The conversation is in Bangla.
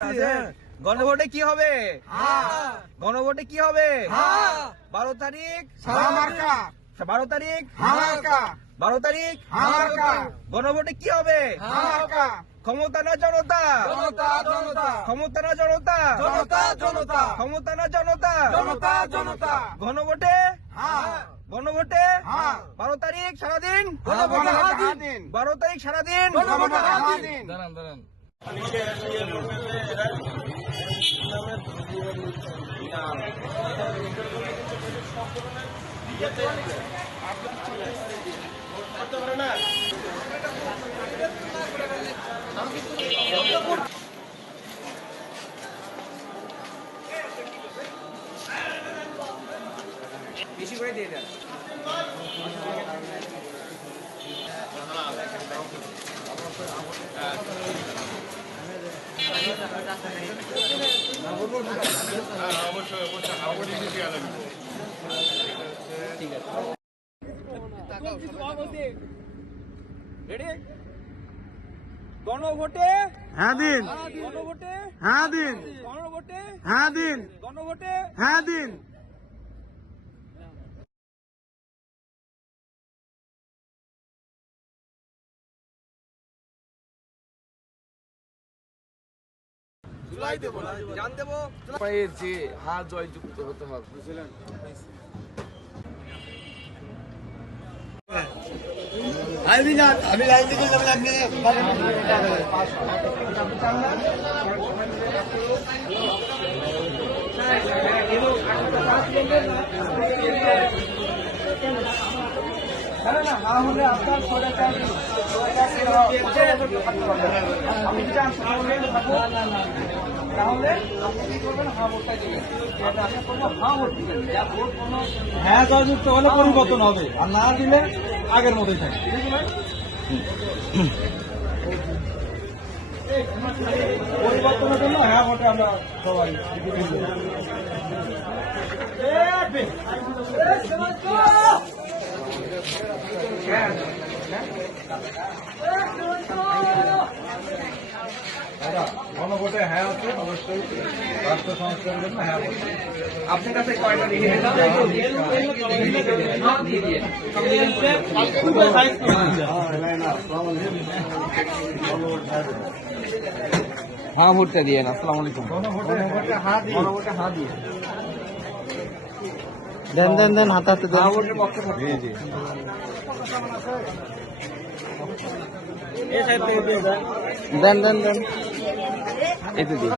গণভোটে কি হবে? গণভোটে কি হবে? 12 তারিখ 12 তারিখ 12 তারিখ গণভোটে কি হবে? ক্ষমতা না জনতা, ক্ষমতা না জনতা, ক্ষমতা না জনতা, গণভোটে গণভোটে 12 তারিখ সারাদিন, 12 তারিখ সারাদিন। দাঁড়ান দাঁড়ান, বেশি করে দিয়ে দেন। ঠিক আছে, গণভোটে হ্যাঁ দিন, গণভোটে হ্যাঁ দিন, গণভোটে হ্যাঁ দিন, গণভোটে হ্যাঁ দিন। জান দেবো। যে হার জয়যুক্ত হতে হবে, বুঝলেন? আমি লাইন থেকে যাবেন আপনি। হ্যাঁ জয়যুক্ত হলে পরিবর্তন হবে, আর না দিলে আগের মতোই থাকে। পরিবর্তনের জন্য হ্যাঁ ভোটে আমরা সবাই গণভোটে হ্যাঁ আছে, অবশ্যই রাষ্ট্র সংস্কারের জন্য হ্যাঁ ভোট। আপনার কাছে কয়টা লিখে হ্যাঁ ভোটটা দিয়ে না। আসসালামু আলাইকুম। গণভোটে হ্যাঁ দিয়ে, গণভোটে হ্যাঁ দিয়ে দেন দেন দেন, হাতে হাতে দেন। দেন দেন দেন, এতে দিই।